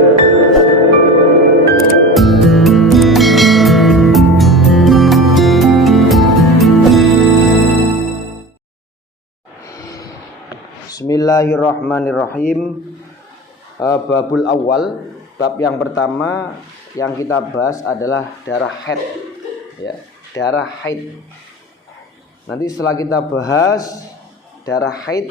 Bismillahirrahmanirrahim. Babul awal, bab yang pertama yang kita bahas adalah darah haid, ya, darah haid. Nanti setelah kita bahas darah haid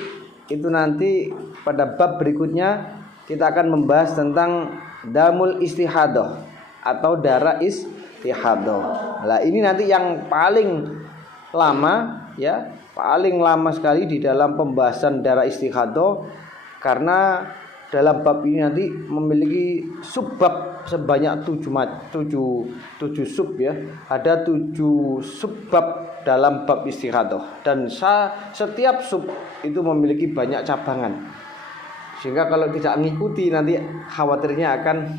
itu nanti pada bab berikutnya kita akan membahas tentang damul istihadah atau darah istihadah. Nah, ini nanti yang paling lama, ya, paling lama sekali di dalam pembahasan darah istihadah, karena dalam bab ini nanti memiliki subbab sebanyak 7 sub, ya. Ada 7 subbab dalam bab istihadah, dan setiap sub itu memiliki banyak cabangan, sehingga kalau tidak mengikuti nanti khawatirnya akan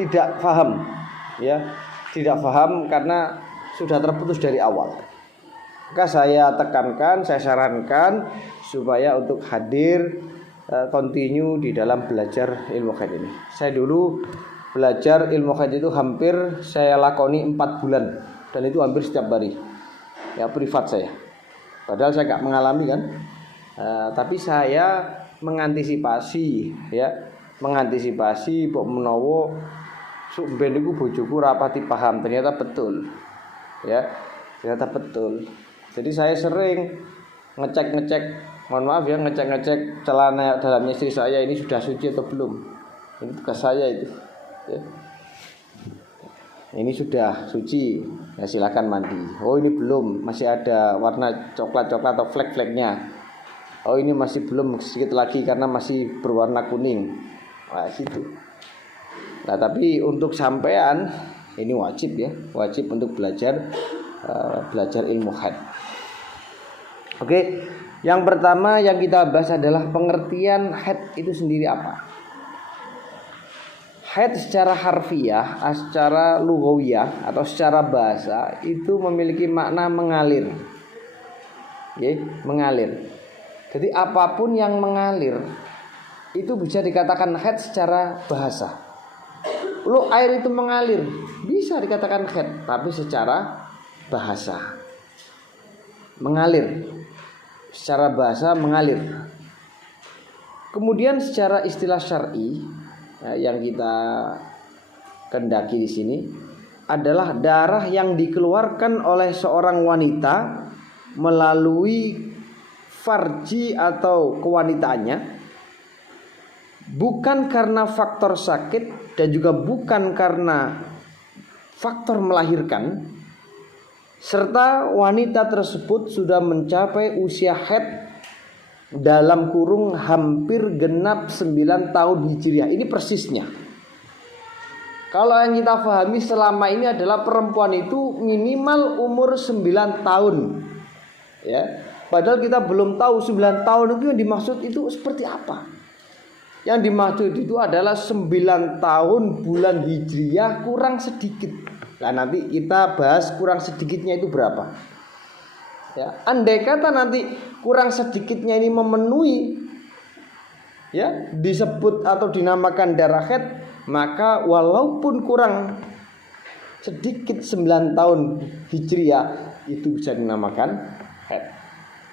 tidak paham, ya, tidak paham karena sudah terputus dari awal. Maka saya tekankan, saya sarankan supaya untuk hadir continue di dalam belajar ilmu haid ini. Saya dulu belajar ilmu haid itu hampir saya lakoni 4 bulan, dan itu hampir setiap hari, ya, privat saya. Padahal saya nggak mengalami kan, tapi saya mengantisipasi, ya, mengantisipasi pok menawa ben iku bojoku rapati paham. Ternyata betul, ya, ternyata betul. Jadi saya sering ngecek, mohon maaf ya, ngecek celana dalamnya istri saya ini sudah suci atau belum. Ini tugas saya itu, ya. Ini sudah suci, ya silakan mandi. Oh, ini belum, masih ada warna coklat atau flek-fleknya. Oh, ini masih belum, sedikit lagi karena masih berwarna kuning. Nah, gitu. Nah, tapi untuk sampean ini wajib, ya, wajib untuk belajar ilmu haid. Oke, yang pertama yang kita bahas adalah pengertian haid itu sendiri apa. Haid secara harfiah, secara lughawiyah atau secara bahasa itu memiliki makna mengalir. Oke, mengalir. Jadi apapun yang mengalir itu bisa dikatakan haid secara bahasa. Lu air itu mengalir, bisa dikatakan haid, tapi secara bahasa mengalir, secara bahasa mengalir. Kemudian secara istilah syar'i, yang kita kendaki di sini adalah darah yang dikeluarkan oleh seorang wanita melalui farji atau kewanitaannya, bukan karena faktor sakit dan juga bukan karena faktor melahirkan, serta wanita tersebut sudah mencapai usia haid dalam kurung hampir genap 9 tahun hijriah. Ini persisnya. Kalau yang kita pahami selama ini adalah perempuan itu minimal umur 9 tahun, ya. Padahal kita belum tahu 9 tahun itu yang dimaksud itu seperti apa. Yang dimaksud itu adalah 9 tahun bulan hijriah kurang sedikit. Nah, nanti kita bahas kurang sedikitnya itu berapa, ya. Andai kata nanti kurang sedikitnya ini memenuhi, ya, disebut atau dinamakan darah haid, maka walaupun kurang sedikit 9 tahun hijriah itu bisa dinamakan haid.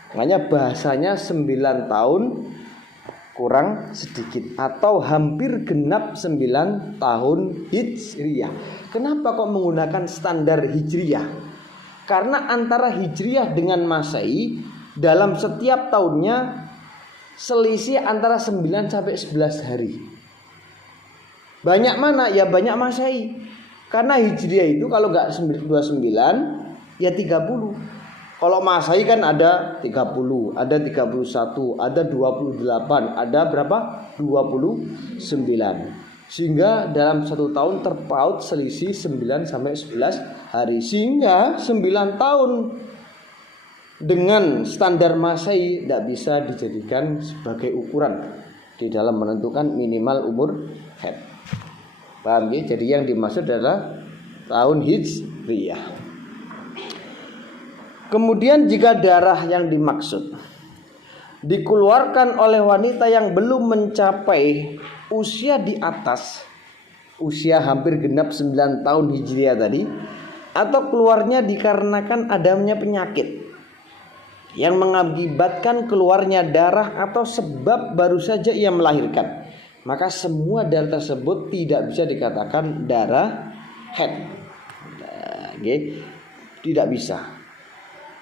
Makanya bahasanya 9 tahun kurang sedikit atau hampir genap 9 tahun hijriah. Kenapa kok menggunakan standar hijriah? Karena antara hijriah dengan masehi dalam setiap tahunnya selisih antara 9 sampai 11 hari. Banyak mana? Ya banyak masehi. Karena hijriah itu kalau enggak 29 ya 30. Kalau masehi kan ada 30, ada 31, ada 28, ada berapa? 29. Sehingga dalam 1 tahun terpaut selisih 9 sampai 11 hari. Sehingga 9 tahun dengan standar masehi tidak bisa dijadikan sebagai ukuran di dalam menentukan minimal umur haid. Paham ya? Jadi yang dimaksud adalah tahun hijriyah. Kemudian jika darah yang dimaksud dikeluarkan oleh wanita yang belum mencapai usia di atas usia hampir genap 9 tahun Hijriah tadi, atau keluarnya dikarenakan adanya penyakit yang mengakibatkan keluarnya darah atau sebab baru saja ia melahirkan, maka semua darah tersebut tidak bisa dikatakan darah haid. Tidak bisa.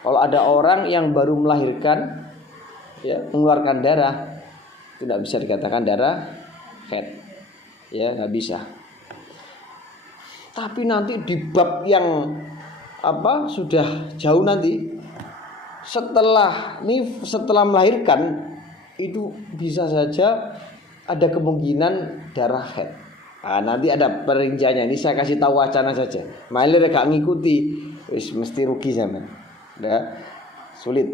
Kalau ada orang yang baru melahirkan, ya, mengeluarkan darah, tidak bisa dikatakan darah haid, ya, nggak bisa. Tapi nanti di bab yang sudah jauh nanti, setelah melahirkan itu bisa saja ada kemungkinan darah haid. Nanti ada perinciannya. Ini saya kasih tahu wacana saja. Malah gak ngikuti, mesti rugi zaman. Sulit.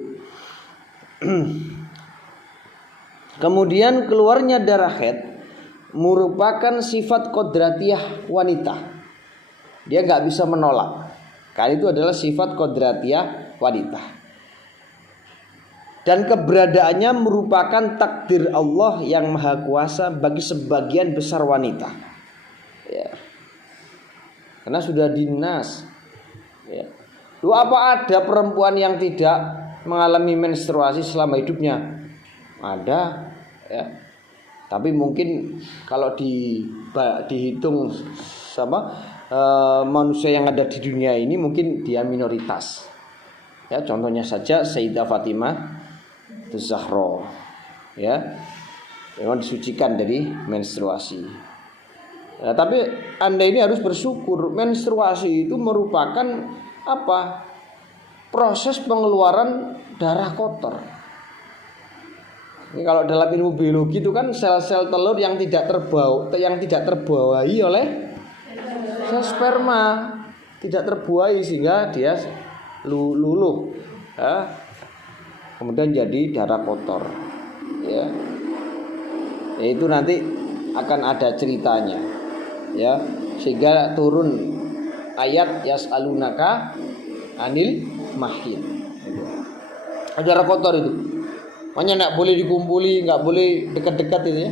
Kemudian keluarnya darah haid merupakan sifat kodratiyah wanita. Dia nggak bisa menolak. Karena itu adalah sifat kodratiyah wanita. Dan keberadaannya merupakan takdir Allah yang maha kuasa bagi sebagian besar wanita. Ya. Karena sudah dinas. Ya. Apa ada perempuan yang tidak mengalami menstruasi selama hidupnya? Ada. Ya. Tapi mungkin kalau dihitung sama manusia yang ada di dunia ini, mungkin dia minoritas. Ya, contohnya saja Sayyidah Fatimah Az-Zahra, ya, memang disucikan dari menstruasi. Ya, tapi Anda ini harus bersyukur, menstruasi itu merupakan proses pengeluaran darah kotor. Ini kalau dalam ilmu biologi itu kan sel-sel telur yang tidak terbawahi oleh sel sperma, tidak terbuai sehingga dia luluh, ya. Kemudian jadi darah kotor, ya. Itu nanti akan ada ceritanya, ya, sehingga turun ayat yas'alunaka anil mahid. Darah kotor itu, makanya nggak boleh dikumpuli, nggak boleh dekat-dekat itu, ya.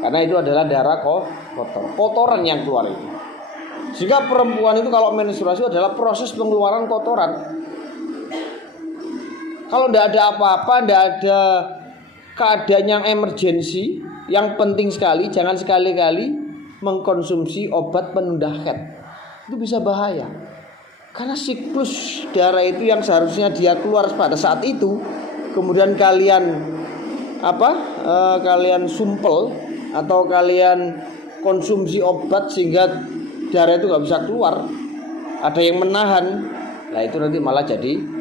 Karena itu adalah darah kotor, kotoran yang keluar itu. Sehingga perempuan itu kalau menstruasi adalah proses pengeluaran kotoran. Kalau tidak ada apa-apa, tidak ada keadaan yang emergensi, yang penting sekali, jangan sekali-kali mengkonsumsi obat penunda haid. Itu bisa bahaya. Karena siklus darah itu yang seharusnya dia keluar pada saat itu, kemudian kalian kalian sumpel atau kalian konsumsi obat sehingga darah itu nggak bisa keluar, ada yang menahan, nah itu nanti malah jadi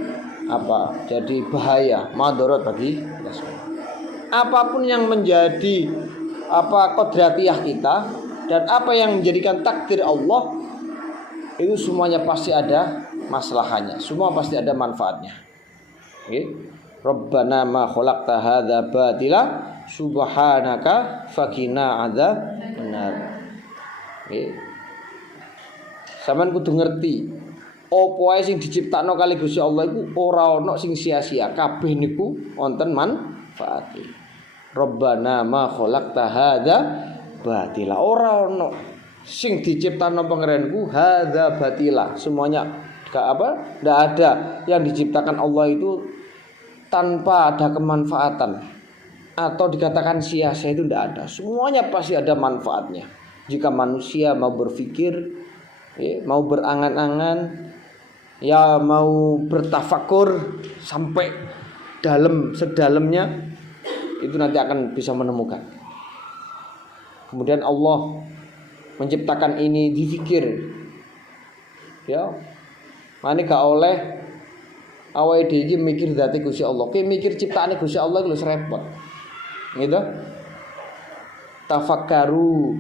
jadi bahaya, madorot bagi kita semua. Apapun yang menjadi kodratiyah kita dan apa yang menjadikan takdir Allah, itu semuanya pasti ada maslahannya, semua pasti ada manfaatnya. Rabbana ma khalaqta hadza batila subhanaka faqina adzabannar. Sampeyan kudu ngerti apa wae sing diciptakno kali Gusti Allah iku ora ana sing sia-sia, kabeh niku wonten manfaate. Rabbana ma khalaqta hadza batila, ora ana sing diciptakno pangeranku hadza batila, semuanya enggak ada yang diciptakan Allah itu tanpa ada kemanfaatan atau dikatakan sia-sia, itu enggak ada. Semuanya pasti ada manfaatnya. Jika manusia mau berpikir, mau berangan-angan, ya mau bertafakur sampai sedalamnya, itu nanti akan bisa menemukan. Kemudian Allah menciptakan ini dipikir, ya, mana gak oleh awake dhewe iki mikir zate Gusti Allah. Ki mikir ciptaane Gusti Allah iku repot. Gitu. Tafakkaru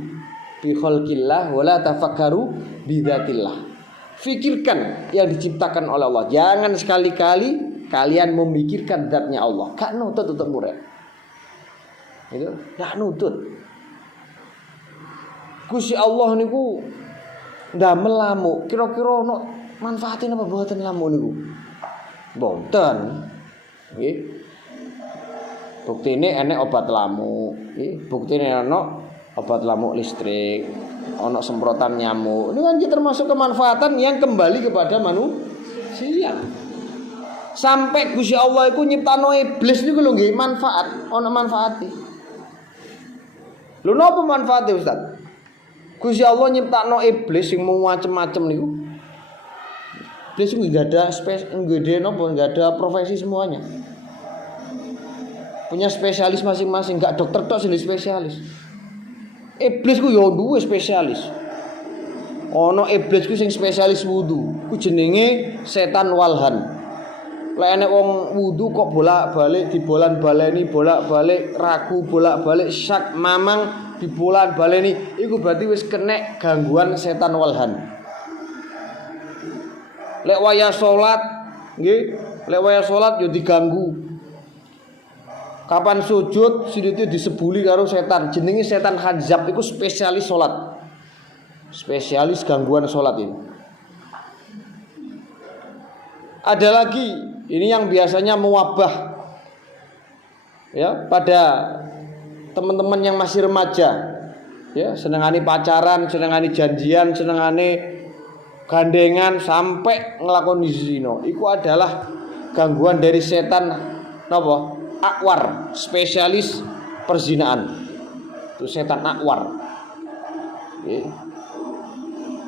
bi khalqillah wala tafakkaru bi dzatillah. Fikirkan yang diciptakan oleh Allah. Jangan sekali-kali kalian memikirkan zatnya Allah. Gak nutut untuk murid. Gitu. Gak nutut. Gusti Allah niku ndamel lamu. Kira-kira ono manfaatine apa mboten lamu niku? Mboten. Nggih. Buktine enek obat lamuk, buktine ana obat lamuk listrik, ana semprotan nyamuk. Ini kan termasuk kemanfaatan yang kembali kepada manusia. Sampai Gusti Allah iku nyiptano iblis niku lho nggih manfaat, ana manfaate. Lho napa manfaate Ustaz? Gusti Allah nyiptakno iblis sing macem-macem niku. Iblis nggak ada profesi semuanya. Punya spesialis masing-masing, enggak dokter tok sing spesialis. Iblis ku yo duwe spesialis. Ono iblis ku sing spesialis wudu, ku jenenge setan walhan. Lek enek wong wudu kok bolak-balik dibolan-baleni, bolak-balik ragu, bolak-balik syak mamang dibolan-baleni, iku berarti wis kena gangguan setan walhan. Lek waya salat, nggih, lek waya salat yo diganggu. Kapan sujud sujudnya disebuli karo setan, jenenge setan hanzab, iku spesialis salat. Spesialis gangguan salat ini. Ada lagi, ini yang biasanya mewabah ya pada teman-teman yang masih remaja. Ya, senengani pacaran, senengani janjian, senengani gandengan sampai ngelakoni zina. Itu adalah gangguan dari setan napa? Akwar, spesialis perzinaan. Itu setan akwar. Nggih.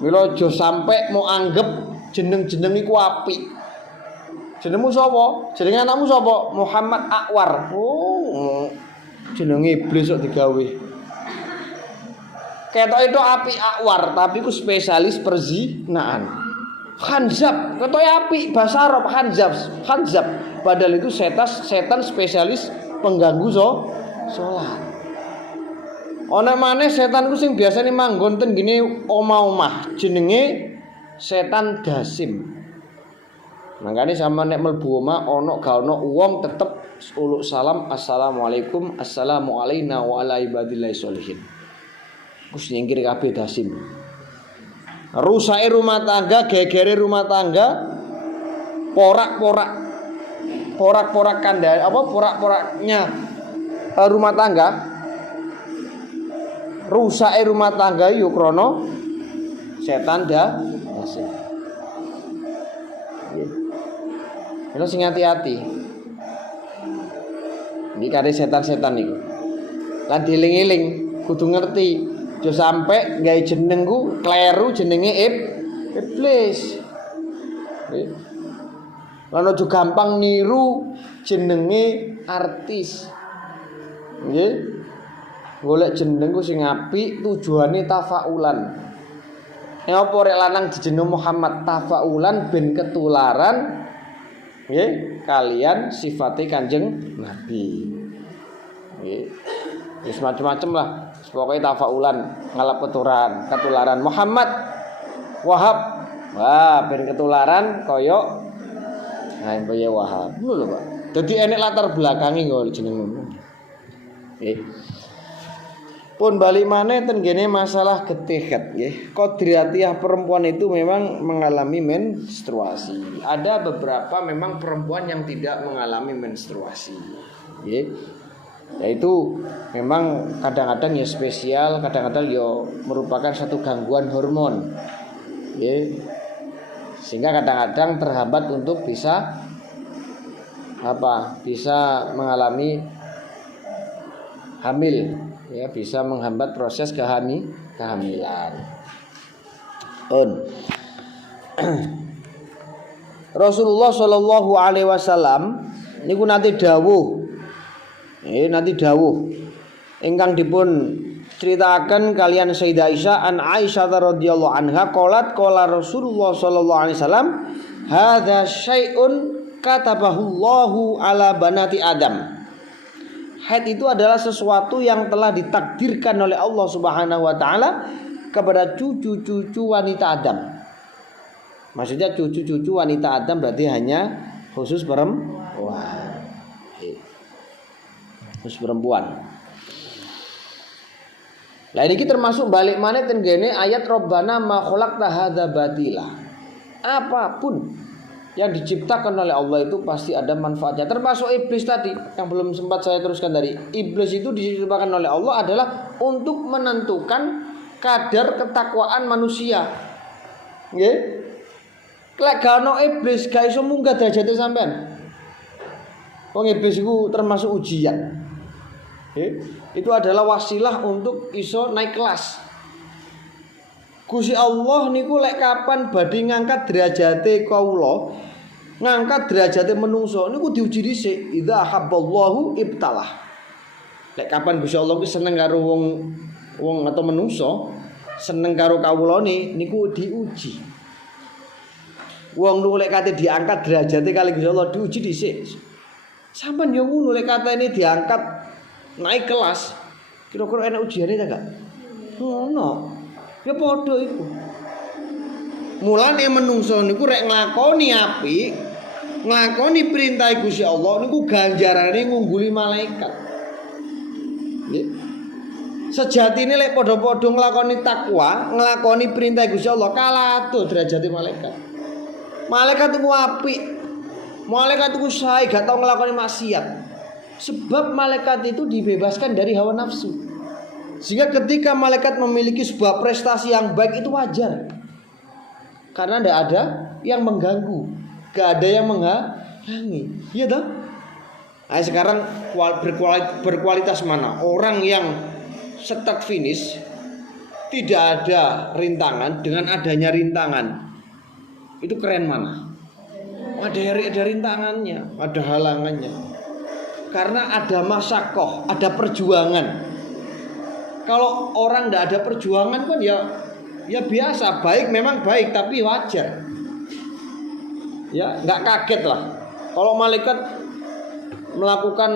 Mila aja sampai mau anggap jeneng-jeneng iku apik. Jenengmu sapa? Jenenge anakmu sapa? Muhammad Akwar. Oh, jenenge iblis kok digawe. Ketok itu apik Akwar, tapi ku spesialis perzinaan. Hanzab, ketoke apik bahasa Arab hanzab. Padahal itu setan spesialis pengganggu salat. Ana maneh setan ku sing biasane manggon ten gene omah-omah, jenenge setan dasim. Makane sampeyan nek mlebu omah ana ga ana wong tetep uluk salam assalamualaikum, assalamu alayna wa ala ibadillahi sholihin. Wis nyingkir kabeh dasim. Rusake rumah tangga, gegere rumah tangga, porak-porak kandha apa porak-poraknya rumah tangga. Rusake rumah tangga yo krana setan dasim. Kalau sing hati-hati. Iki kare setan-setan niku. Lan dieling-eling, kudu ngerti. Aja sampe gawe jenengku kleru jenenge iblis. Lan aja gampang niru jenenge artis. Nggih. Golek jenengku sing apik tujuane tafaulan. Nek apa rek lanang dijeneng Muhammad tafaulan ben ketularan nggih kalian sifate Kanjeng Nabi. Nggih. Wis macam-macam lah. Pokoke tafaulan ngalap ketularan Muhammad Wahab. Wah, ben ketularan kaya kaya Wahab. Ngono lho, Pak. Dadi enek latar belakange kok jeneng ngono. Nggih. Pun balik maneh ten gene masalah ketihat nggih. Kodriatiyah perempuan itu memang mengalami menstruasi. Ada beberapa memang perempuan yang tidak mengalami menstruasi. Nggih. Yaitu memang kadang-kadang ya spesial, kadang-kadang ya merupakan satu gangguan hormon. Nggih. Sehingga kadang-kadang terhambat untuk bisa bisa mengalami hamil. Ya, bisa menghambat proses kehamilan. Rasulullah Shallallahu Alaihi Wasallam niku nanti dawuh, ingkang dipun ceritakan kalian Sayyidah Aisyah an Aisyah radhiyallahu anha qalat qala Rasulullah Shallallahu Alaihi Wasallam hadza syai'un katabahu Allahu ala banati Adam. Haid itu adalah sesuatu yang telah ditakdirkan oleh Allah Subhanahu wa taala kepada cucu-cucu wanita Adam. Maksudnya cucu-cucu wanita Adam berarti hanya khusus perempuan. Khusus perempuan. Lah ini termasuk balik maneh ten gene ayat Rabbana ma khalaqta hadza batila. Apapun yang diciptakan oleh Allah itu pasti ada manfaatnya. Termasuk iblis tadi yang belum sempat saya teruskan tadi. Iblis itu diciptakan oleh Allah adalah untuk menentukan kadar ketakwaan manusia. Nggih. Lek gak ono iblis gak iso munggah derajate sampean. Wong iblis itu termasuk ujian. Itu adalah wasilah untuk iso naik kelas. Gusti Allah niku lek kapan badhe ngangkat derajate kaula, ngangkat derajate menungso niku diuji dhisik. Idza habballahu ibtalah. Lek kapan Gusti Allah ki seneng karo wong atau menungso, seneng karo kawulane niku diuji. Wong niku lek kate diangkat derajate kali Gusti Allah diuji dhisik. Sampeyan yo ngono lek katene diangkat naik kelas, kira-kira enak ujiane ta gak? Ngono. Ya padha iku. Mulane menungso niku rek nglakoni apik, nglakoni perintah Gusti Allah niku ganjarane ngungguli malaikat. Nggih. Sejatine lek padha-padha nglakoni takwa, nglakoni perintah Gusti Allah kalah atuh derajate malaikat. Malaikat iku apik. Malaikat iku sae gak tau nglakoni maksiat. Sebab malaikat itu dibebaskan dari hawa nafsu. Sehingga ketika malaikat memiliki sebuah prestasi yang baik itu wajar. Karena tidak ada yang mengganggu, gak ada yang menghalangi. Iya toh? Nah, sekarang berkualitas mana? Orang yang start finish tidak ada rintangan, dengan adanya rintangan itu keren mana? Ada rintangannya, ada halangannya. Karena ada masakoh, ada perjuangan. Kalau orang tidak ada perjuangan kan ya biasa, baik memang baik tapi wajar. Ya, nggak kaget lah. Kalau malaikat melakukan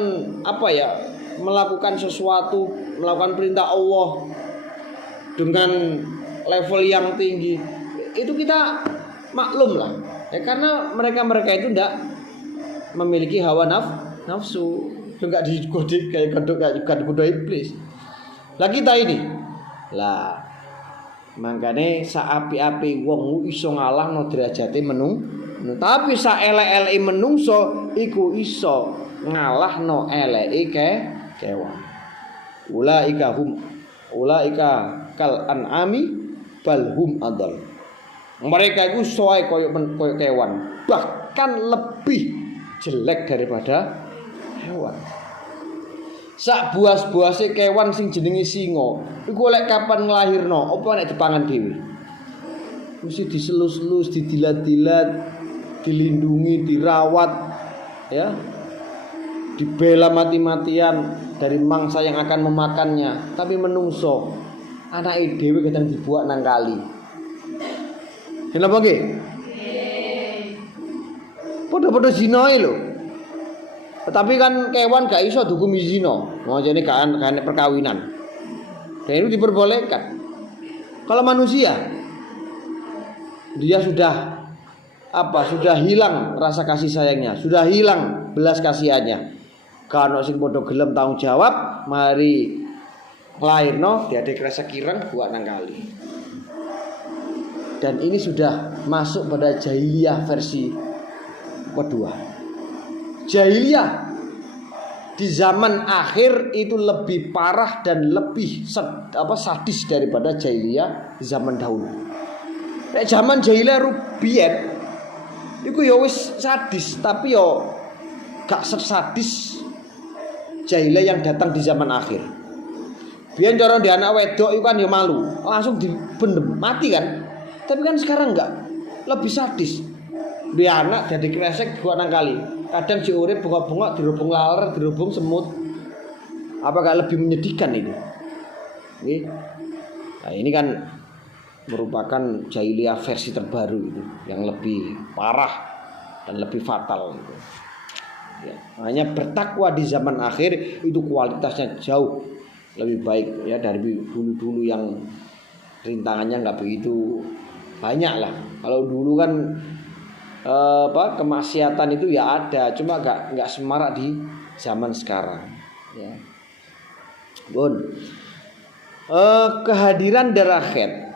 apa ya? Melakukan sesuatu, melakukan perintah Allah dengan level yang tinggi, itu kita maklum lah. Ya, karena mereka itu tidak memiliki hawa nafsu, juga digoda kayak digoda iblis. Lah kita ini, lah mangkane saapi-api wong iso ngalahno derajate tapi saelek-eleke menungso iku iso ngalahno eleke kewan. Ulaika kal an'ami bal hum adal. Mereka itu soe koyo kewan, bahkan lebih jelek daripada hewan. Sak buas-buase kewan sing jenenge singa, iku lek kapan nglahirno apa nek dipangan dhewe? Mesti diselus-selus, didilat-dilat, dilindungi, dirawat, ya. Dibela mati-matian dari mangsa yang akan memakannya. Tapi menungso, anake dhewe kadang dibuak nang kali. Kenapa nggih? Padha-padha zinae lho. Tetapi kan kewan gak iso dihukumi zina. Makanya kan perkawinan. Dan itu diperbolehkan. Kalau manusia, dia sudah hilang rasa kasih sayangnya, sudah hilang belas kasihannya. Kalau sing padha gelem tanggung jawab, mari lairno diadek rasa kirang buat nang kali. Dan ini sudah masuk pada jahiliyah versi kedua. Jahiliyah di zaman akhir itu lebih parah dan lebih sadis daripada jahiliyah zaman dahulu. Nek zaman jahiliyah rubiyen iku ya wis sadis, tapi ya gak sesadis jahiliyah yang datang di zaman akhir. Biyen cara di anak wedok itu kan ya malu, langsung dibendem mati kan. Tapi kan sekarang enggak, lebih sadis. Biar anak jadi kresek buat nang kali. Kadang si urip bengok-bengok dirubung laler, dirubung semut. Apakah lebih menyedihkan ini? Nah, ini kan merupakan jahiliyah versi terbaru itu, yang lebih parah dan lebih fatal gitu. Ya, hanya bertakwa di zaman akhir itu kualitasnya jauh lebih baik ya dari dulu-dulu yang rintangannya nggak begitu banyak lah. Kalau dulu kan kemaksiatan itu ya ada, cuma nggak semarak di zaman sekarang. Ya. Kehadiran darah-haid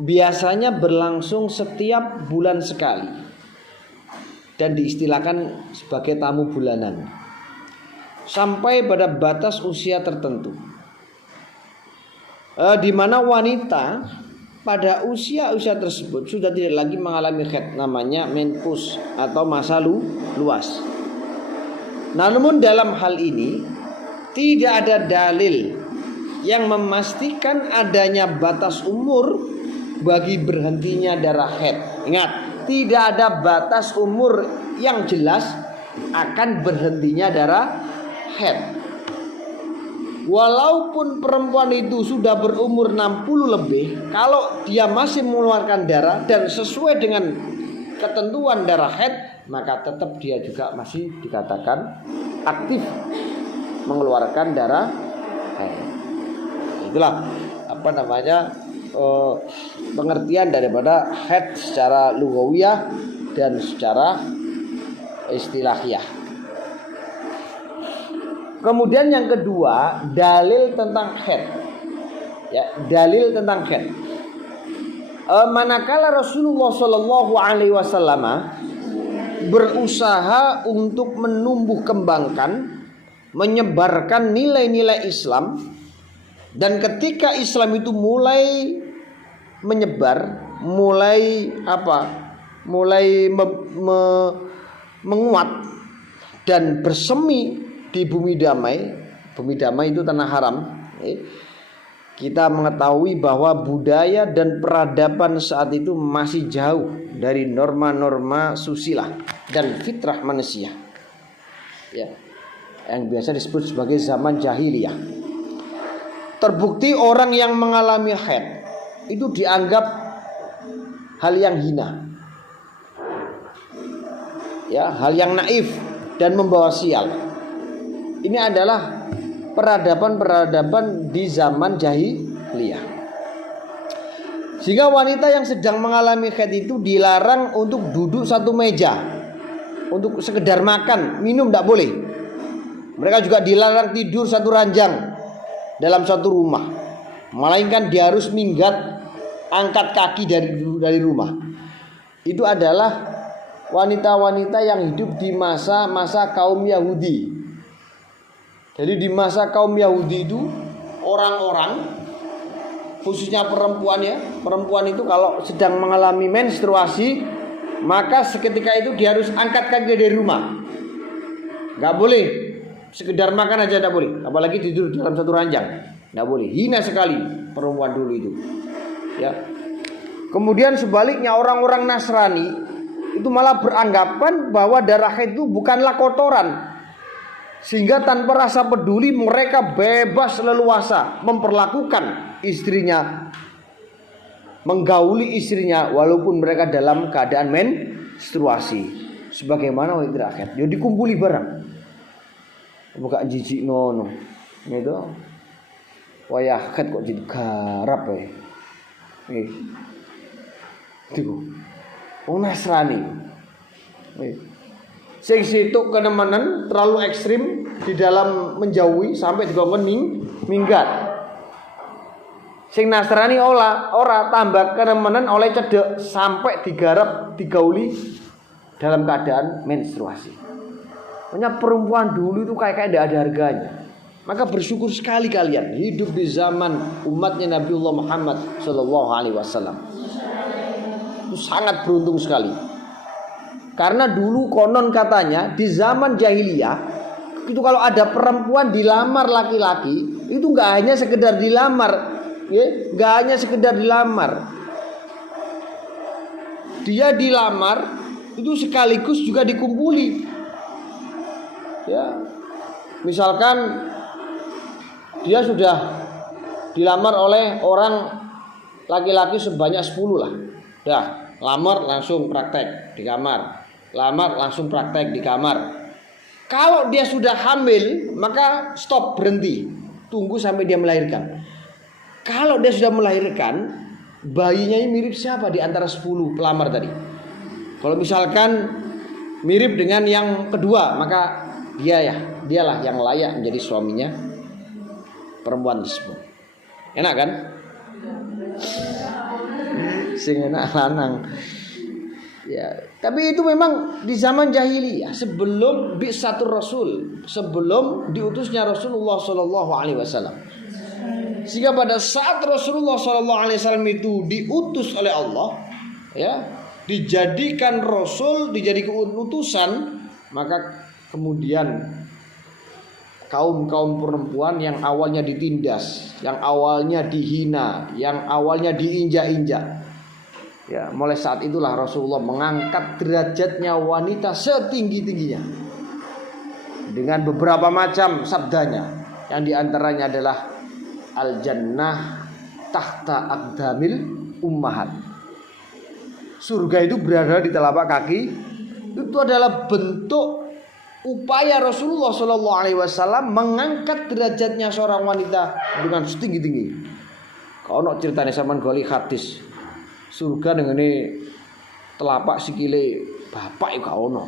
biasanya berlangsung setiap bulan sekali. dan diistilahkan sebagai tamu bulanan sampai pada batas usia tertentu, di mana wanita pada usia tersebut sudah tidak lagi mengalami haid, namanya menopause atau masa luas. Namun dalam hal ini tidak ada dalil yang memastikan adanya batas umur bagi berhentinya darah haid. Ingat, tidak ada batas umur yang jelas akan berhentinya darah haid. Walaupun perempuan itu sudah berumur 60 lebih, kalau dia masih mengeluarkan darah dan sesuai dengan ketentuan darah haid, maka tetap dia juga masih dikatakan aktif mengeluarkan darah haid. Itulah pengertian daripada haid secara lugawiyah dan secara istilahiyah. Kemudian yang kedua, dalil tentang haid. Ya, dalil tentang haid. Manakala Rasulullah Shallallahu Alaihi Wasallam berusaha untuk menumbuh kembangkan, menyebarkan nilai-nilai Islam, dan ketika Islam itu mulai menyebar, mulai menguat dan bersemi di bumi damai. Bumi damai itu tanah haram. Kita mengetahui bahwa budaya dan peradaban saat itu masih jauh dari norma-norma susila dan fitrah manusia, ya, yang biasa disebut sebagai zaman jahiliyah. Terbukti orang yang mengalami haid itu dianggap hal yang hina, ya, hal yang naif dan membawa sial. Ini adalah peradaban di zaman jahiliyah. Sehingga wanita yang sedang mengalami haid itu dilarang untuk duduk satu meja, untuk sekedar makan, minum tidak boleh. Mereka juga dilarang tidur satu ranjang dalam satu rumah, melainkan dia harus minggat, angkat kaki dari rumah. Itu adalah wanita-wanita yang hidup di masa kaum Yahudi. Jadi di masa kaum Yahudi itu orang-orang, khususnya perempuan itu kalau sedang mengalami menstruasi, maka seketika itu dia harus angkat kaki dari rumah. Gak boleh sekedar makan aja, tidak boleh. Apalagi tidur dalam satu ranjang, tidak boleh. Hina sekali perempuan dulu itu, ya. Kemudian sebaliknya orang-orang Nasrani itu malah beranggapan bahwa darah haid itu bukanlah kotoran, sehingga tanpa rasa peduli mereka bebas leluasa memperlakukan istrinya, menggauli istrinya walaupun mereka dalam keadaan menstruasi. Sebagaimana wanita haid, dia dikumpuli barang. Buka jijik nono, itu wayah haid kok jadi garap ya. Itu Nasrani. Sing situ kenemenan terlalu ekstrim di dalam menjauhi sampai digongkon minggat. Sing Nasrani ora tambah kenemenan oleh cedek sampai digarap digauli dalam keadaan menstruasi. Makanya perempuan dulu itu kayak tidak ada harganya. Maka bersyukur sekali kalian hidup di zaman umatnya Nabiullah Muhammad Sallallahu Alaihi Wasallam. Itu sangat beruntung sekali. Karena dulu konon katanya di zaman jahiliyah itu kalau ada perempuan dilamar laki-laki itu nggak hanya sekedar dilamar, ya, nggak hanya sekedar dilamar. Dia dilamar itu sekaligus juga dikumpuli. Ya, misalkan dia sudah dilamar oleh orang laki-laki sebanyak 10 lah, dah lamar langsung praktek di kamar. Lamar langsung praktek di kamar. Kalau dia sudah hamil, maka stop, berhenti. Tunggu sampai dia melahirkan. Kalau dia sudah melahirkan, bayinya ini mirip siapa di antara 10 pelamar tadi? Kalau misalkan mirip dengan yang kedua, maka dialah yang layak menjadi suaminya perempuan tersebut. Enak kan? Sing enak lanang. Ya, tapi itu memang di zaman jahiliyah sebelum bi'satur rasul, sebelum diutusnya Rasulullah sallallahu alaihi wasallam. Sehingga pada saat Rasulullah sallallahu alaihi wasallam itu diutus oleh Allah, ya, dijadikan rasul, dijadikan utusan, maka kemudian kaum-kaum perempuan yang awalnya ditindas, yang awalnya dihina, yang awalnya diinjak-injak, ya, mulai saat itulah Rasulullah mengangkat derajatnya wanita setinggi-tingginya dengan beberapa macam sabdanya, yang diantaranya adalah al-jannah tahta aqdamil ummahat. Surga itu berada di telapak kaki. Itu adalah bentuk upaya Rasulullah Shallallahu Alaihi Wasallam mengangkat derajatnya seorang wanita dengan setinggi-tinggi. Kalau nak ceritanya sama goli hadis surga dengan ini telapak sikile bapak itu kau no,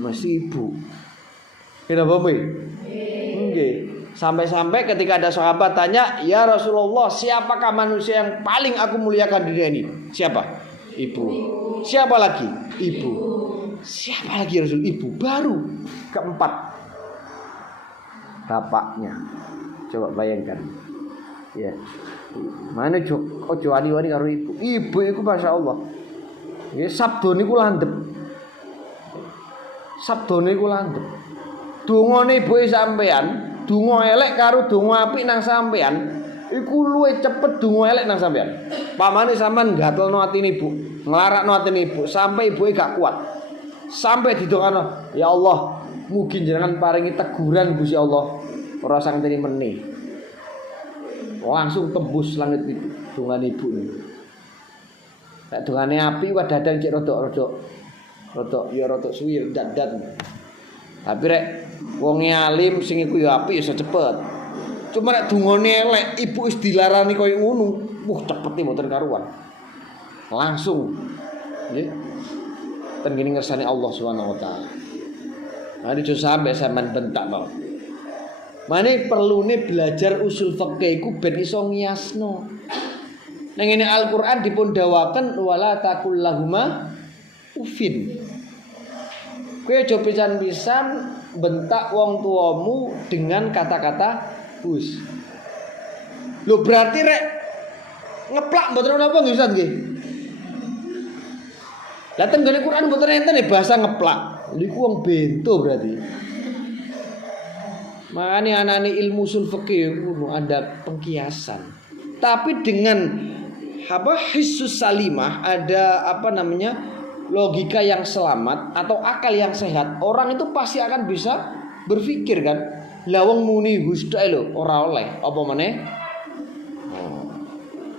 masih ibu. Kenapa boy? Enggak. Sampai-sampai ketika ada sahabat tanya, ya Rasulullah, siapakah manusia yang paling aku muliakan di dunia ini? Siapa? Ibu. Siapa lagi? Ibu. Siapa lagi Rasul? Ibu. Baru keempat bapaknya. Coba bayangkan. Ya. Mana ojo wani-wani karo ibu. Ibu iku masyaallah. Ya sabdo niku landhep. Sabdone iku landhep. Dungane ibuke sampean, donga elek karo donga apik nang sampean, iku luwih cepet donga elek nang sampean. Pamane sampean gatelno atine ibu, nglarakno atine ibu sampai ibuke gak kuat. Sampai didongakno, ya Allah, mugi jenengan paringi teguran Gusti Allah, ora sang teni meneh. Langsung tembus langit itu dongane ibu niku. Nek dongane apik wae dadang cek rodok-rodok. Rodok suwi dadat. Tapi rek wong alim sing iku ya apik iso cepet. Cuma nek dungane elek, ibu wis dilarani koyo ngono, cepete mboten karuan. Langsung nggih. Ten gini ngersani Allah Subhanahu wa taala. Nah iki sampe sampean bentak mawon. Mane perlune belajar usul fikih iku ben iso ngiasno. Ning ngene Al-Qur'an dipun dawaken wala taqul lahuma ufin. Kowe aja pisan-pisan bentak wong tuamu dengan kata-kata us. Lho berarti rek ngeplak mboten napa nggih Ustaz nggih. Lah teng gone Quran mboten enten bahasa ngeplak. Niku wong bento berarti. Makanya anak-anak ilmu usul fikih ada pengkiasan. Tapi dengan hissus salimah, ada logika yang selamat atau akal yang sehat, orang itu pasti akan bisa berpikir kan. Lah wong muni gusta lho ora oleh apa meneh.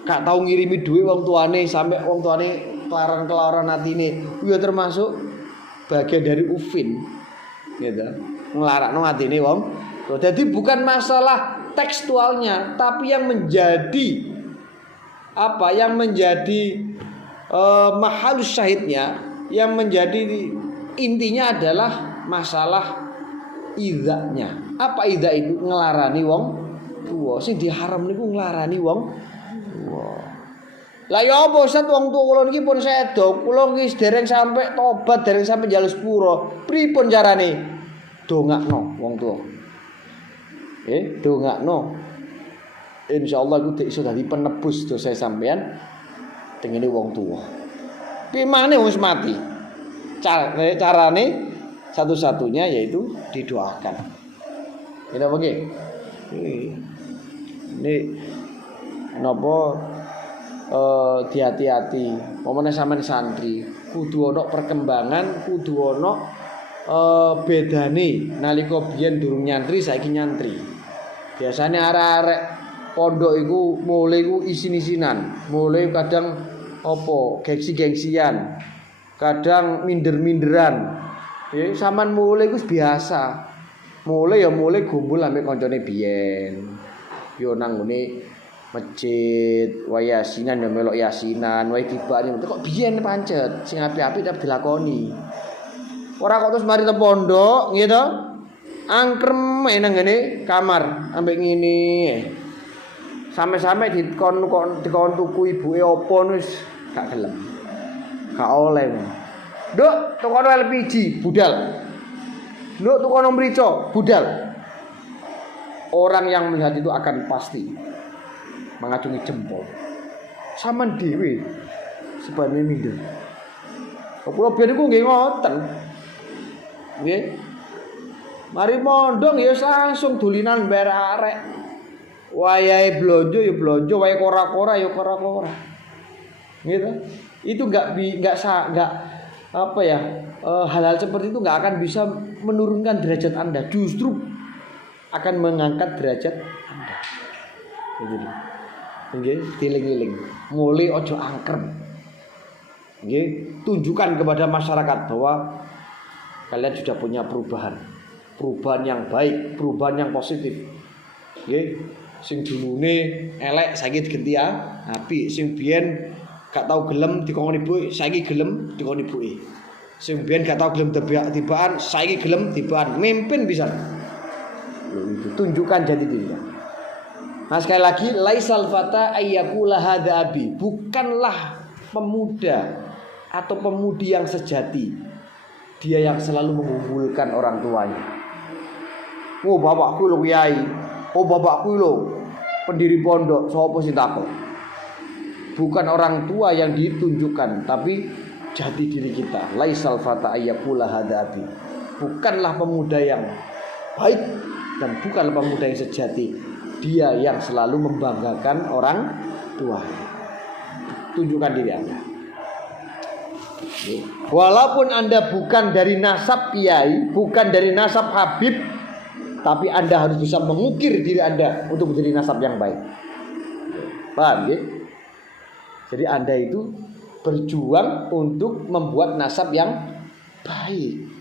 Gak tau ngirimi duit wong tuane sampai wong tuane kelaran-kelaran atine. Ya termasuk bagian dari ufin. Gitu. Nglarakno atine wong. Jadi bukan masalah tekstualnya, tapi yang menjadi mahalus syahidnya, yang menjadi intinya adalah masalah idzanya. Apa idza itu? Ngelarani wong tuwa. Sing diharam niku nglarani wong tuwa. Lah ya apa Ustaz, wong tuwa kula niki pun sedo, kula niki dereng sampe tobat, dereng sampe njaluk sepuro. Pripun carane? Dongakno wong tuwa. Dongakno. Insyaallah iku iso dadi penebus dosa sampean tengene wong tuwa. Pimane wis mati. Carane satu-satunya yaitu didoakan. Kita nggih. Ini napa hati-hati. Pomone sampean santri, kudu ana perkembangan, kudu ana bedane nalika biyen durung nyantri saiki nyantri. Biasane arek-arek pondok iku mulai iku isin-isinan, mulai kadang gengsi-gengsian, kadang minder-minderan. Sampean mulai iku biasa. Mulai gumbul ambek kancane biyen. Yo nang ngene masjid, wae yasinan yo melok yasinan, wae tibane kok biyen pancet, sing apik-apik tapi dilakoni. Ora kok terus mari te pondok, nggih to? Angkrem nang ngene kamar ambek ngene. Sampai-sampai dikon tuku ibuke apa wis gak gelem. Gak oleh. Nduk tukono LPG budal. Nduk tukono mrica budal. Orang yang melihat itu akan pasti mengacungi jempol. Saman dhewe sebane minder. Kula biyen niku nggih ngoten. Nggih. Mari mondong ya langsung dulinan mber arek. Wayahe blonjo ya blonjo, wayahe kora-kora ya kora-kora. Gitu. Itu enggak apa ya? Hal-hal seperti itu enggak akan bisa menurunkan derajat Anda, justru akan mengangkat derajat Anda. Begitu. Nggih, dieling-eling. Mulai ojo angker. Nggih, tunjukkan kepada masyarakat bahwa kalian sudah punya perubahan yang baik, perubahan yang positif. Nggih, sing dulune elek saiki digenti apik, sing biyen gak tau gelem dikongkon ibuke, saiki gelem dikongkon ibuke. Sing biyen gak tau gelem tibaan, saiki gelem tibaan. Mimpin bisa. Itu tunjukkan jati diri. Nah sekali lagi, laisal fata ayyakula hadza abi, bukanlah pemuda atau pemudi yang sejati dia yang selalu mengunggulkan orang tuanya. Oh bapakku lho kiai, oh bapakku lho pendiri pondok, sapa sing takon. Bukan orang tua yang ditunjukkan, tapi jati diri kita. Laisal fata ayyakula hadza abi, bukanlah pemuda yang baik dan bukanlah pemuda yang sejati dia yang selalu membanggakan orang tua. Tunjukkan diri Anda. Walaupun Anda bukan dari nasab kiai, bukan dari nasab habib, tapi Anda harus bisa mengukir diri Anda untuk menjadi nasab yang baik. Paham ya? Jadi Anda itu berjuang untuk membuat nasab yang baik.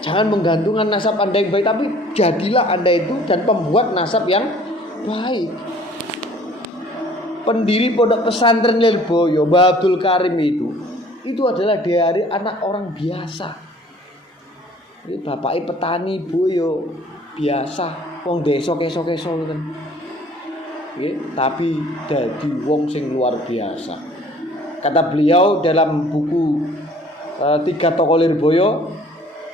Jangan menggantungkan nasab Anda yang baik, tapi jadilah Anda itu dan pembuat nasab yang baik. Pendiri pondok pesantren Lirboyo, Mbah Abdul Karim itu adalah dari anak orang biasa. Ini bapaknya petani, boyo biasa, wong desa keso-keso ngoten. Tapi dadi wong sing luar biasa. Kata beliau dalam buku Tiga Tokoh Lirboyo,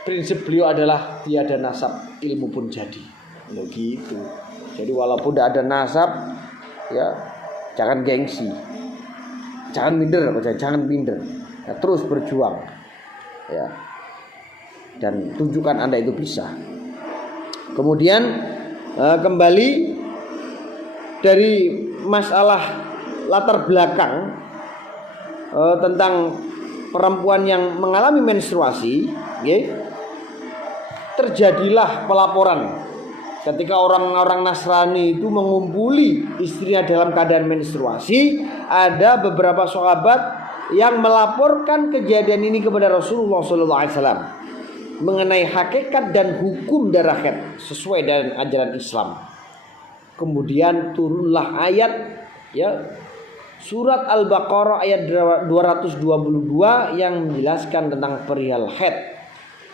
prinsip beliau adalah tiada nasab, ilmu pun jadi. Begitu. Jadi walaupun tidak ada nasab, ya jangan gengsi, jangan minder, ya, terus berjuang, ya, dan tunjukkan Anda itu bisa. Kemudian kembali dari masalah latar belakang tentang perempuan yang mengalami menstruasi, terjadilah pelaporan ketika orang-orang Nasrani itu mengumpuli istrinya dalam keadaan menstruasi. Ada beberapa sahabat yang melaporkan kejadian ini kepada Rasulullah SAW mengenai hakikat dan hukum darah haid sesuai dengan ajaran Islam. Kemudian turunlah ayat, ya, surat Al-Baqarah ayat 222 yang menjelaskan tentang perihal haid,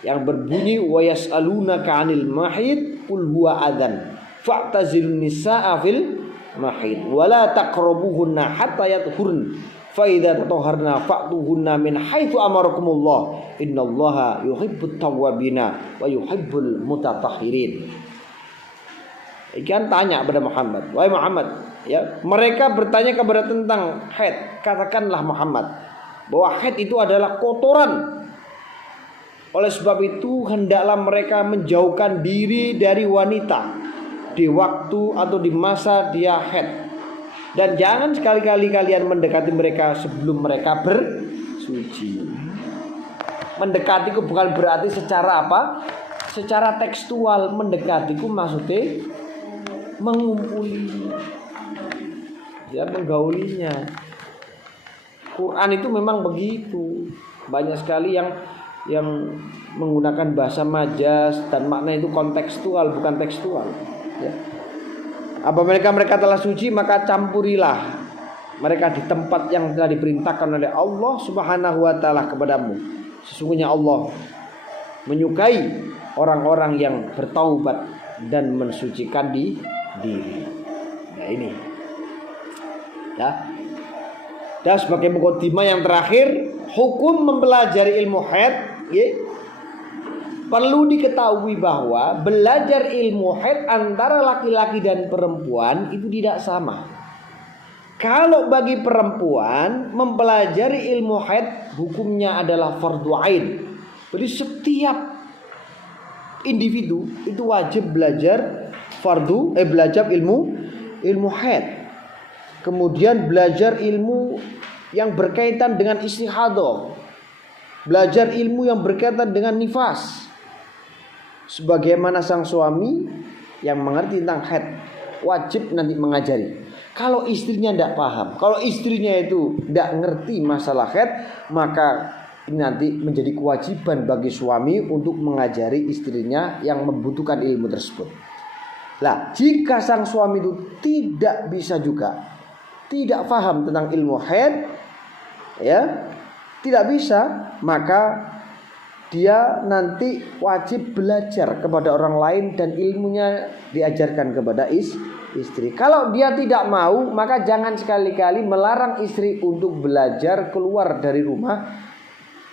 yang berbunyi wa yas'alunaka 'anil mahid qul huwa adzan fa'tazilun nisaa fil mahid wa la taqrabuhunna hatta yathurn fa idza tatahharna fa'tuhunna min haitsu amarakumullah innallaha yuhibbut tawwabina wa yuhibbul mutatahhirin. Ikan tanya kepada Muhammad, wahai Muhammad, ya, mereka bertanya kepada tentang haid, katakanlah Muhammad bahwa haid itu adalah kotoran. Oleh sebab itu hendaklah mereka menjauhkan diri dari wanita di waktu atau di masa dia haid. Dan jangan sekali-kali kalian mendekati mereka sebelum mereka bersuci. Mendekati itu bukan berarti secara apa? Secara tekstual. Mendekati itu maksudnya mengumpuli, ya, menggaulinya. Quran itu memang begitu. Banyak sekali yang menggunakan bahasa majas dan makna itu kontekstual bukan tekstual, ya. Apa mereka telah suci, maka campurilah mereka di tempat yang telah diperintahkan oleh Allah Subhanahu wa taala kepadamu. Sesungguhnya Allah menyukai orang-orang yang bertaubat dan mensucikan diri. Ya ini. Ya. Dan sebagai mukadimah yang terakhir, hukum mempelajari ilmu haid, ya, perlu diketahui bahwa belajar ilmu haid antara laki-laki dan perempuan itu tidak sama. Kalau bagi perempuan mempelajari ilmu haid hukumnya adalah fardhu ain. Jadi setiap individu itu wajib belajar belajar ilmu haid. Kemudian belajar ilmu yang berkaitan dengan istihadah. Belajar ilmu yang berkaitan dengan nifas. Sebagaimana sang suami yang mengerti tentang haid wajib nanti mengajari. Kalau istrinya tidak paham, kalau istrinya itu tidak ngerti masalah haid, maka ini nanti menjadi kewajiban bagi suami untuk mengajari istrinya yang membutuhkan ilmu tersebut. Nah, jika sang suami itu tidak bisa juga, tidak paham tentang ilmu haid, ya, tidak bisa, maka dia nanti wajib belajar kepada orang lain dan ilmunya diajarkan kepada istri. Kalau dia tidak mau, maka jangan sekali-kali melarang istri untuk belajar keluar dari rumah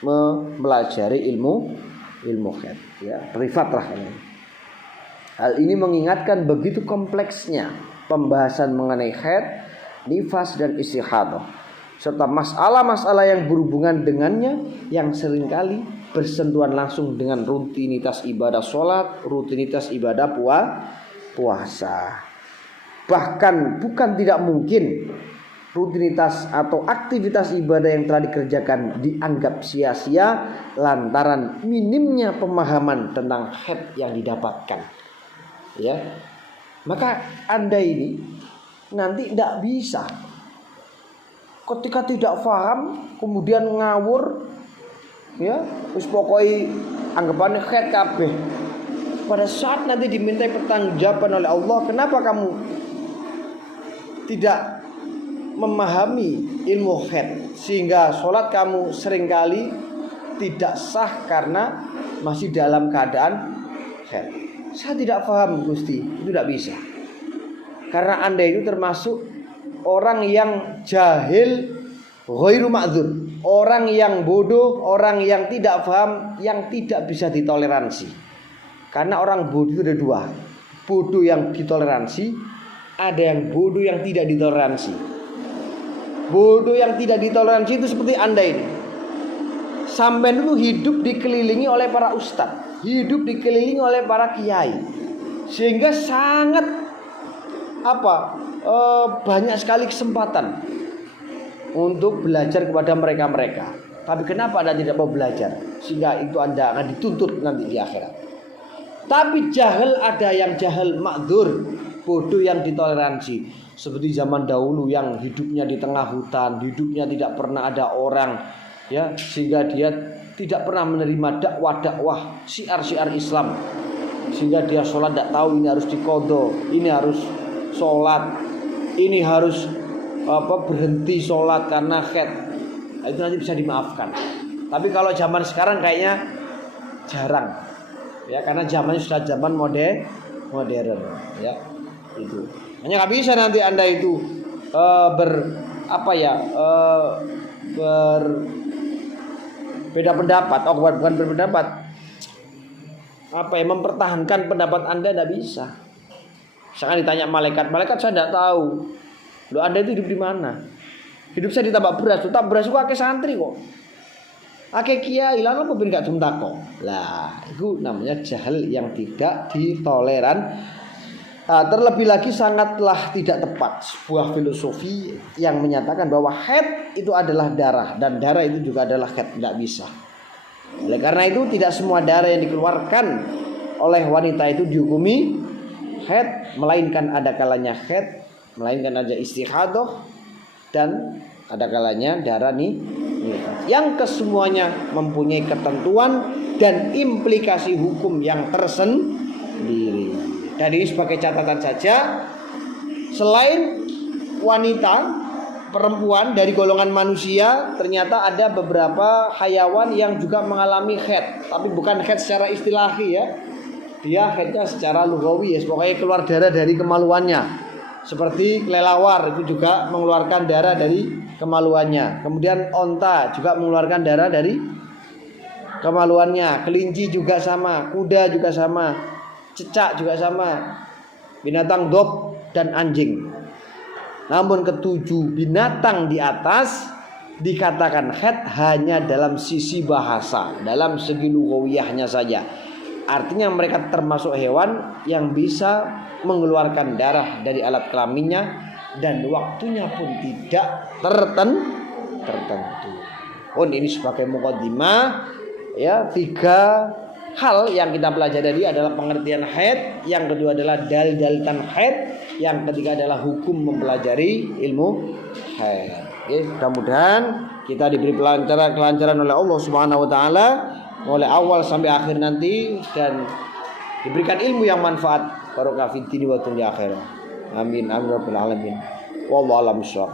mempelajari ilmu haid, ya, privat lah ini. Hal ini mengingatkan begitu kompleksnya pembahasan mengenai haid, nifas dan istihadah, serta masalah-masalah yang berhubungan dengannya yang seringkali bersentuhan langsung dengan rutinitas ibadah sholat, rutinitas ibadah puasa. Bahkan bukan tidak mungkin rutinitas atau aktivitas ibadah yang telah dikerjakan dianggap sia-sia lantaran minimnya pemahaman tentang haid yang didapatkan. Ya, maka Anda ini nanti tidak bisa ketika tidak paham kemudian ngawur, ya, wis pokoknya anggapannya haid kabeh. Pada saat nanti dimintai pertanggungjawaban oleh Allah, kenapa kamu tidak memahami ilmu haid sehingga sholat kamu seringkali tidak sah karena masih dalam keadaan haid? Saya tidak paham Gusti, itu tidak bisa. Karena Anda itu termasuk orang yang jahil, ghairu ma'dzur, orang yang bodoh, orang yang tidak paham, yang tidak bisa ditoleransi. Karena orang bodoh itu ada dua, bodoh yang ditoleransi, ada yang bodoh yang tidak ditoleransi. Bodoh yang tidak ditoleransi itu seperti Anda ini. Sampai dulu hidup dikelilingi oleh para ustadz, hidup dikelilingi oleh para kiai, sehingga sangat banyak sekali kesempatan untuk belajar kepada mereka. Tapi kenapa Anda tidak mau belajar? Sehingga itu Anda akan dituntut nanti di akhirat. Tapi jahil, ada yang jahil ma'dzur, bodoh yang ditoleransi. Seperti zaman dahulu yang hidupnya di tengah hutan, hidupnya tidak pernah ada orang, ya, sehingga dia tidak pernah menerima dakwah syiar-syiar Islam, sehingga dia sholat tidak tahu ini harus diqadha, ini harus sholat, ini harus berhenti sholat karena haid. Nah, itu nanti bisa dimaafkan. Tapi kalau zaman sekarang kayaknya jarang, ya, karena zamannya sudah zaman modern, ya, itu. Hanya nggak bisa nanti Anda itu berbeda pendapat, bukan berpendapat, mempertahankan pendapat Anda tidak bisa. Misalkan ditanya malaikat saya tidak tahu, loh Anda itu hidup di mana? Hidup saya di tambak beras, itu akeh santri kok, akeh kiai, lalu apa ben gak jumtako. Lah, itu namanya jahil yang tidak ditoleran. Terlebih lagi sangatlah tidak tepat sebuah filosofi yang menyatakan bahwa haid itu adalah darah dan darah itu juga adalah haid. Tidak bisa. Oleh karena itu tidak semua darah yang dikeluarkan oleh wanita itu dihukumi haid, melainkan ada kalanya haid, melainkan ada istihadah, dan ada kalanya darah nifas. Yang kesemuanya mempunyai ketentuan dan implikasi hukum yang tersendiri. Dan ini sebagai catatan saja, selain wanita, perempuan dari golongan manusia, ternyata ada beberapa hayawan yang juga mengalami haid, tapi bukan haid secara istilahi, ya. Dia haidnya secara lughawi, ya, pokoknya keluar darah dari kemaluannya. seperti kelelawar itu juga mengeluarkan darah dari kemaluannya. Kemudian onta juga mengeluarkan darah dari kemaluannya. Kelinci juga sama, kuda juga sama, cecak juga sama, binatang dog dan anjing. Namun ketujuh binatang di atas dikatakan haid hanya dalam sisi bahasa, dalam segi lugawiyahnya saja. Artinya mereka termasuk hewan yang bisa mengeluarkan darah dari alat kelaminnya dan waktunya pun tidak tertentu. Ini sebagai muqaddimah ya, 3 hal yang kita pelajari tadi adalah pengertian haid, yang kedua adalah dalil-dalil haid, yang ketiga adalah hukum mempelajari ilmu haid. Oke, mudah-mudahan kita diberi kelancaran oleh Allah Subhanahu wa taala mulai awal sampai akhir nanti, dan diberikan ilmu yang manfaat barokah fid dini wa dunya akhirah. Amin amin rabbil alamin. Wallahu a'lam bishawab.